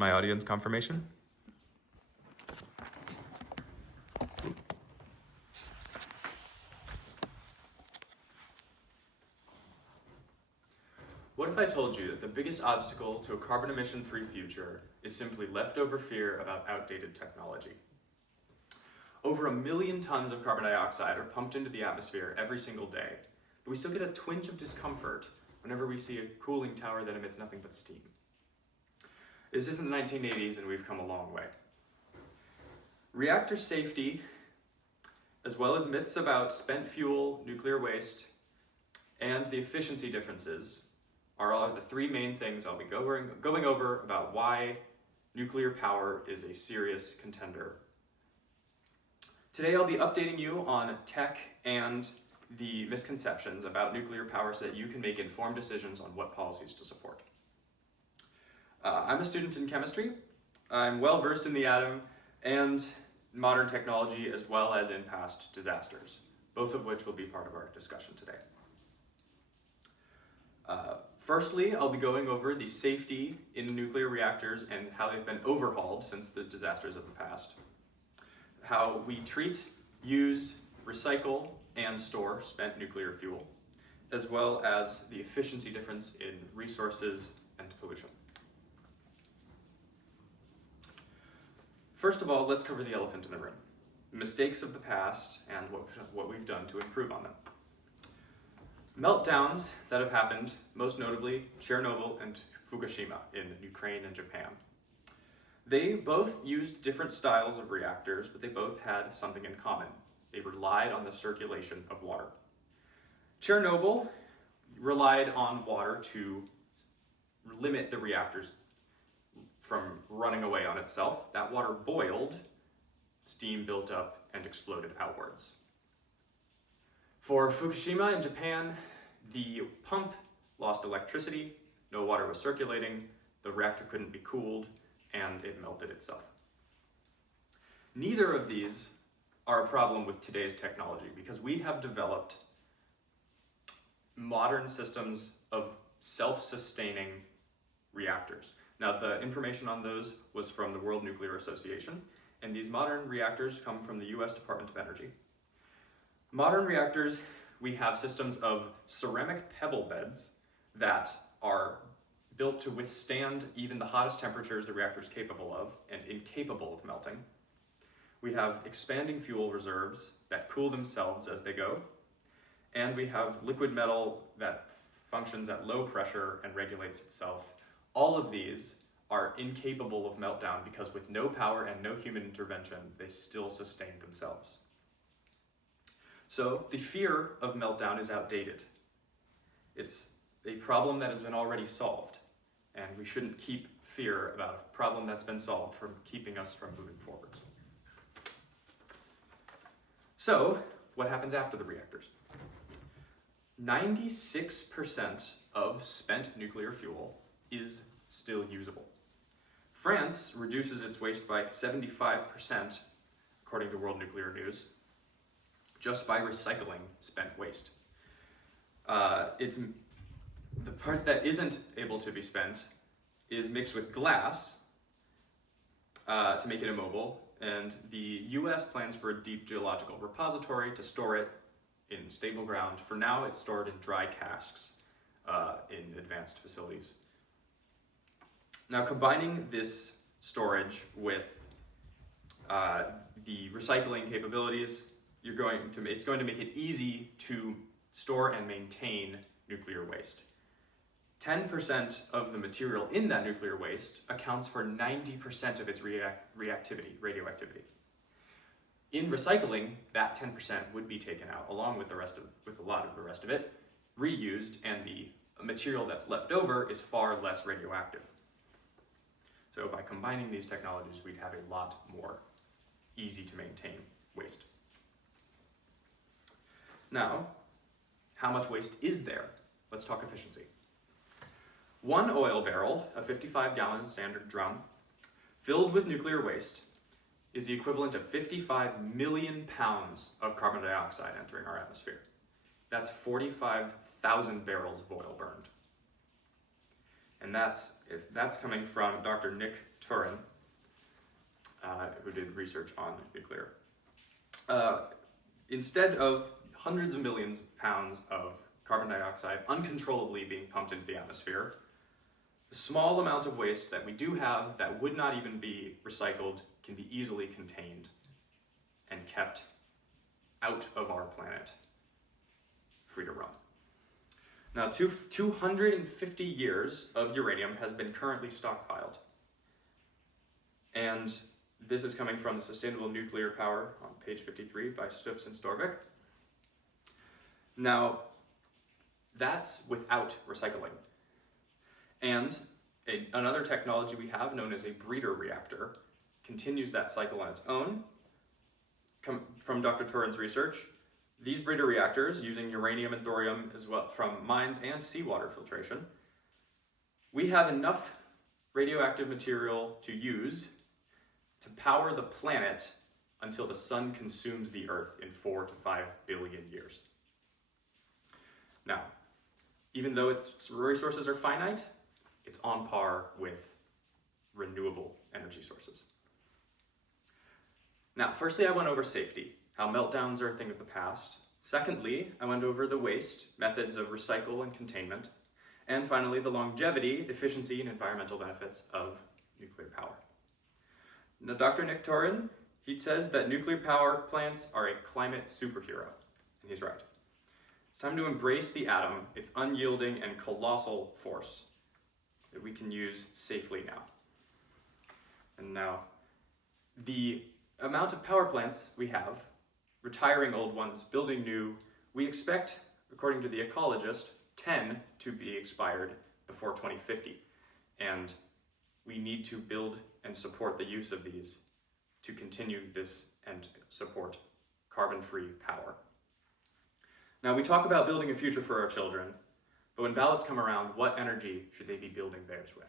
my audience confirmation. What if I told you that the biggest obstacle to a carbon emission-free future is simply leftover fear about outdated technology? Over 1 million tons of carbon dioxide are pumped into the atmosphere every single day, but we still get a twinge of discomfort whenever we see a cooling tower that emits nothing but steam. This isn't the 1980s, and we've come a long way. Reactor safety, as well as myths about spent fuel, nuclear waste, and the efficiency differences are the three main things I'll be going over about why nuclear power is a serious contender. Today I'll be updating you on tech and the misconceptions about nuclear power so that you can make informed decisions on what policies to support. I'm a student in chemistry. I'm well versed in the atom and modern technology, as well as in past disasters, both of which will be part of our discussion today. Firstly, I'll be going over the safety in nuclear reactors and how they've been overhauled since the disasters of the past. How we treat, use, recycle, and store spent nuclear fuel, as well as the efficiency difference in resources and pollution. First of all, let's cover the elephant in the room: mistakes of the past and what we've done to improve on them. Meltdowns that have happened, most notably Chernobyl and Fukushima in Ukraine and Japan. They both used different styles of reactors, but they both had something in common. They relied on the circulation of water. Chernobyl relied on water to limit the reactors from running away on itself. That water boiled, steam built up, and exploded outwards. For Fukushima in Japan, the pump lost electricity, no water was circulating, the reactor couldn't be cooled, and it melted itself. Neither of these are a problem with today's technology because we have developed modern systems of self-sustaining reactors. Now, the information on those was from the World Nuclear Association, and these modern reactors come from the US Department of Energy. Modern reactors, we have systems of ceramic pebble beds that are built to withstand even the hottest temperatures the reactor is capable of and incapable of melting. We have expanding fuel reserves that cool themselves as they go. And we have liquid metal that functions at low pressure and regulates itself. All of these are incapable of meltdown because with no power and no human intervention, they still sustain themselves. So the fear of meltdown is outdated. It's a problem that has been already solved, and we shouldn't keep fear about a problem that's been solved from keeping us from moving forwards. So, what happens after the reactors? 96% of spent nuclear fuel is still usable. France reduces its waste by 75%, according to World Nuclear News, just by recycling spent waste. It's the part that isn't able to be spent is mixed with glass to make it immobile, and the US plans for a deep geological repository to store it in stable ground. For now, it's stored in dry casks in advanced facilities. Now, combining this storage with the recycling capabilities, it's going to make it easy to store and maintain nuclear waste. 10% of the material in that nuclear waste accounts for 90% of its radioactivity. In recycling, that 10% would be taken out, along with a lot of the rest of it, reused, and the material that's left over is far less radioactive. So by combining these technologies, we'd have a lot more easy to maintain waste. Now, how much waste is there? Let's talk efficiency. One oil barrel, a 55-gallon standard drum, filled with nuclear waste, is the equivalent of 55 million pounds of carbon dioxide entering our atmosphere. That's 45,000 barrels of oil burned. And that's coming from Dr. Nick Turin, who did research on nuclear. Instead of hundreds of millions of pounds of carbon dioxide uncontrollably being pumped into the atmosphere, the small amount of waste that we do have that would not even be recycled can be easily contained and kept out of our planet, free to roam. Now, 250 years of uranium has been currently stockpiled. And this is coming from the Sustainable Nuclear Power on page 53 by Stubbs and Storvik. Now, that's without recycling. And another technology we have, known as a breeder reactor, continues that cycle on its own. From Dr. Turin's research, these breeder reactors, using uranium and thorium as well from mines and seawater filtration, we have enough radioactive material to use to power the planet until the sun consumes the Earth in 4 to 5 billion years. Now, even though its resources are finite, it's on par with renewable energy sources. Now, firstly, I went over safety, how meltdowns are a thing of the past. Secondly, I went over the waste, methods of recycle and containment. And finally, the longevity, efficiency, and environmental benefits of nuclear power. Now, Dr. Nick Turin, he says that nuclear power plants are a climate superhero, and he's right. It's time to embrace the atom, its unyielding and colossal force that we can use safely now. And now, the amount of power plants we have, retiring old ones, building new, we expect, according to The Ecologist, 10 to be expired before 2050. And we need to build and support the use of these to continue this and support carbon-free power. Now, we talk about building a future for our children, but when ballots come around, what energy should they be building theirs with?